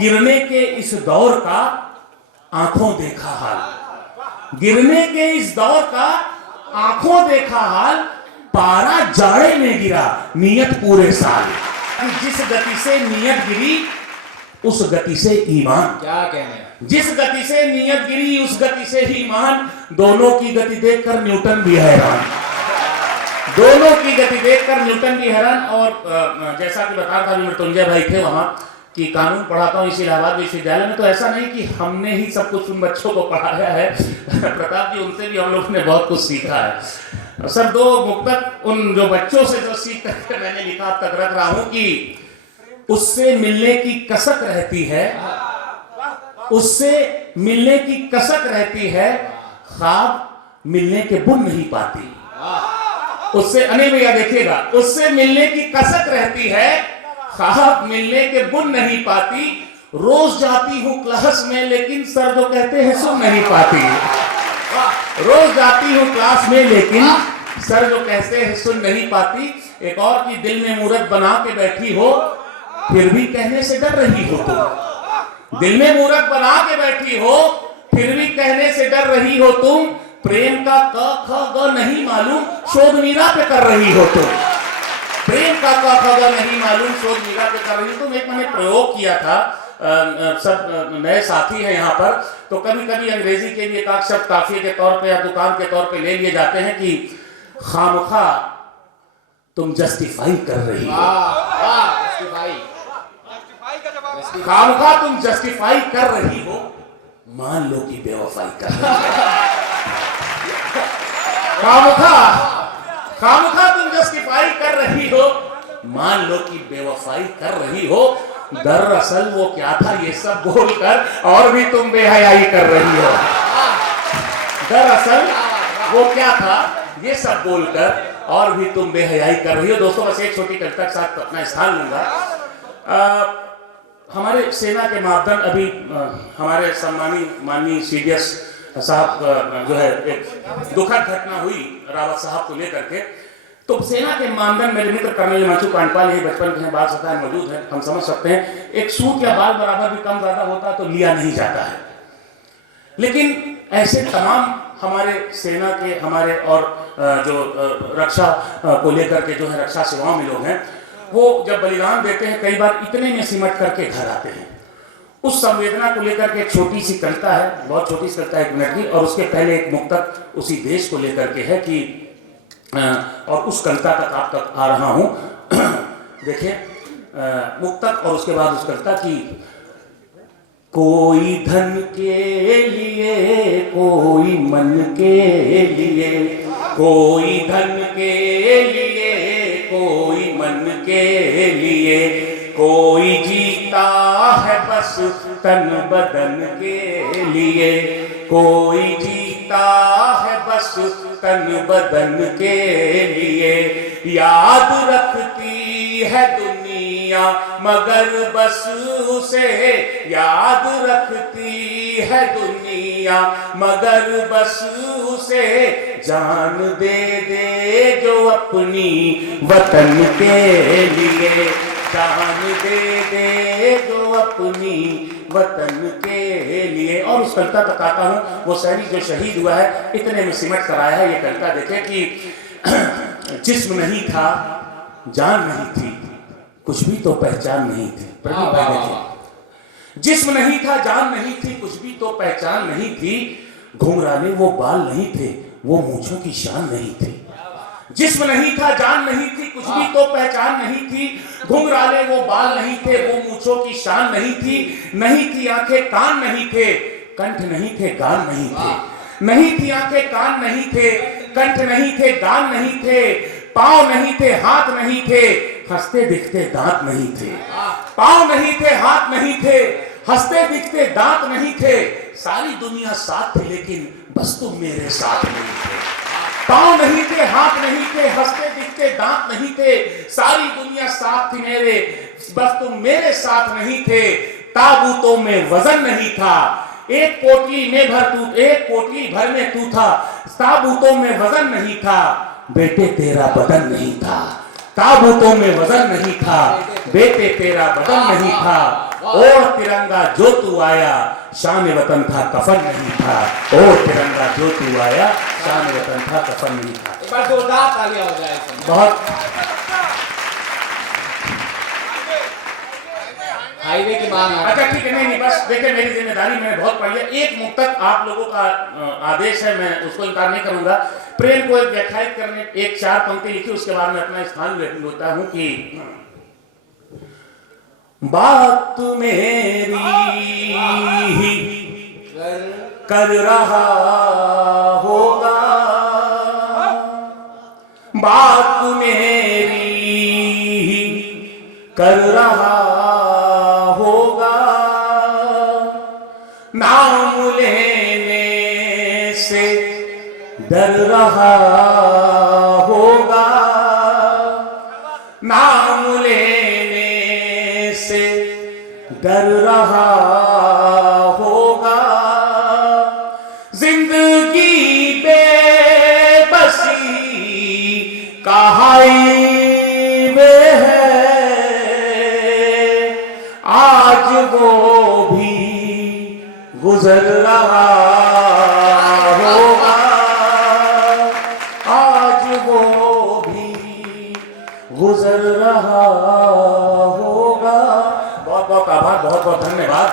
गिरने के इस दौर का आंखों देखा हाल, गिरने के इस दौर का आंखों देखा हाल, पारा जाड़े में गिरा नियत पूरे साल। जिस गति से नियत गिरी उस गति से ईमान, क्या कहने, जिस गति से नियत गिरी उस गति से ही ईमान। दोनों की गति देखकर न्यूटन भी हैरान, दोनों की गति देखकर न्यूटन भी हैरान। और जैसा कि बता था मृत्युंजय भाई थे वहां कि कानून पढ़ाता हूँ इस इलाहाबाद विश्वविद्यालय में, तो ऐसा नहीं कि हमने ही सब कुछ उन बच्चों को पढ़ाया है प्रताप जी, उनसे भी हम लोग ने बहुत कुछ सीखा है। सर, दो मुक्तक उन जो बच्चों से जो सीख करके मैंने लिखा अब तक रख रहा हूं कि उससे मिलने की कसक रहती है, उससे मिलने की कसक रहती है, ख्वाब मिलने के बुन नहीं पाती। उससे, अनिल भैया देखिएगा, उससे मिलने की कसक रहती है, ख्वाब मिलने के बुन नहीं पाती। रोज जाती हूं क्लास में लेकिन सर जो कहते हैं सुन नहीं पाती। रोज जाती हूं क्लास में लेकिन सर जो कहते हैं सुन नहीं पाती। एक और की दिल में मूरत बना के बैठी हो फिर भी कहने से डर रही हो तुम, दिल में मूरत बना के बैठी हो फिर भी कहने से डर रही हो तुम। प्रेम का क ख ग नहीं मालूम शोध मीरा पे कर रही हो तुम, प्रेम का क ख ग नहीं मालूम शोध मीरा पे कर रही हो तुम। एक मैंने प्रयोग किया था, सब नए साथी हैं यहाँ पर, तो कभी कभी अंग्रेजी के लिए एक शब्द काफिये के तौर पे या दुकान के तौर पे ले लिए जाते हैं कि खामखा तुम जस्टिफाई कर रही हो, खामखा तुम जस्टिफाई कर रही हो, मान लो कि बेवफाई कर रही हो। खामखा तुम जस्टिफाई कर रही हो, मान लो कि बेवफाई कर रही हो। दरअसल वो क्या था ये सब बोलकर और भी तुम बेहयाई कर रही हो। दरअसल वो क्या था ये सब बोलकर और भी तुम बेहयाई कर रही हो। दोस्तों, बस एक छोटी कविता के साथ अपना स्थान लूंगा। हमारे सेना के मापदंड अभी हमारे माननीय सीडीएस साहब जो है एक दुखद घटना हुई रावत साहब को लेकर के, तो सेना के मानदंड मेरे मित्र कर्नल हिमांशु पांडपाल यही बचपन के बाल सफाई मौजूद है, हम समझ सकते हैं। एक सूट या बाल बराबर भी कम ज्यादा होता तो लिया नहीं जाता है, लेकिन ऐसे तमाम हमारे सेना के हमारे और जो रक्षा को लेकर के जो है रक्षा सेवाओं में लोग हैं, वो जब बलिदान देते हैं कई बार इतने में सिमट करके घर आते हैं। उस संवेदना को लेकर के एक छोटी सी कविता है, बहुत छोटी सी कविता 1 मिनट की, और उसके पहले एक मुक्तक उसी देश को लेकर के है कि और उस कविता तक आप तक आ रहा हूं। देखिए मुक्तक और उसके बाद उस कविता की। कोई धन के लिए, कोई मन के लिए, कोई धन के लिए, कोई मन के लिए, कोई जीता है बस तन बदन के लिए, कोई जीता है बस तन बदन के लिए। याद रखती है दुनिया मगर बस उसे, याद रखती है दुनिया मगर बस उसे, जान दे दे जो अपनी वतन के लिए, जान दे दे जो अपनी वतन के लिए। और उस कविता तक आता हूँ, वो सैनिक जो शहीद हुआ है इतने में सिमट कर आया है ये कविता। देखे कि जिस्म नहीं था जान नहीं थी, कुछ भी तो पहचान नहीं थी। जिस्म नहीं था जान नहीं थी, कुछ भी तो पहचान नहीं थी, घुंघराले वो बाल नहीं थे, वो मूंछों की शान नहीं थी। जिस्म नहीं था जान नहीं थी, कुछ भी तो पहचान नहीं थी, घुंघराले वो बाल नहीं थे, वो मूंछों की शान नहीं थी। नहीं थी आंखें कान नहीं थे, कंठ नहीं थे गान नहीं थे, नहीं थी आंखें कान नहीं थे, कंठ नहीं थे गान नहीं थे, पांव नहीं थे हाथ नहीं थे, हंसते दिखते दांत नहीं थे। पांव नहीं थे हाथ नहीं थे, हंसते दिखते दांत नहीं थे, सारी दुनिया साथ थी लेकिन बस तुम मेरे साथ नहीं थे। पांव नहीं थे हाथ नहीं थे, हंसते दिखते दांत नहीं थे, सारी दुनिया साथ थी मेरे, बस तुम मेरे साथ नहीं थे। ताबूतों में वजन नहीं था, एक पोटली भर में तू था, ताबूतों में वजन नहीं था, बेटे तेरा बदन नहीं था। ताबूतों में वजन नहीं था, बेटे तेरा बदन नहीं था, और तिरंगा जो तू आया शान वतन था कफन नहीं था। और तिरंगा जो तू आया शान वतन था कफन नहीं था। एक बार जोरदार तालियां हो जाए। बहुत हाईवे की मांग। अच्छा ठीक है, नहीं बस देखिए मेरी जिम्मेदारी मैंने बहुत पढ़ी है। एक मुक्तक आप लोगों का आदेश है, मैं उसको इनकार नहीं करूंगा। प्रेम को एक व्याख्यायित करने एक 4 पंक्ति लिखी, उसके बाद में अपना स्थान लेता हूं कि बात मेरी कर रहा होगा, बात मेरी कर रहा होगा, नाम लेने से डर रहा होगा, नाम लेने से डर रहा होगा, जिंदगी बेबसी का हाईवे है, आज वो भी गुजर रहा होगा, आज वो भी गुजर रहा होगा। बहुत बहुत आभार, बहुत बहुत धन्यवाद।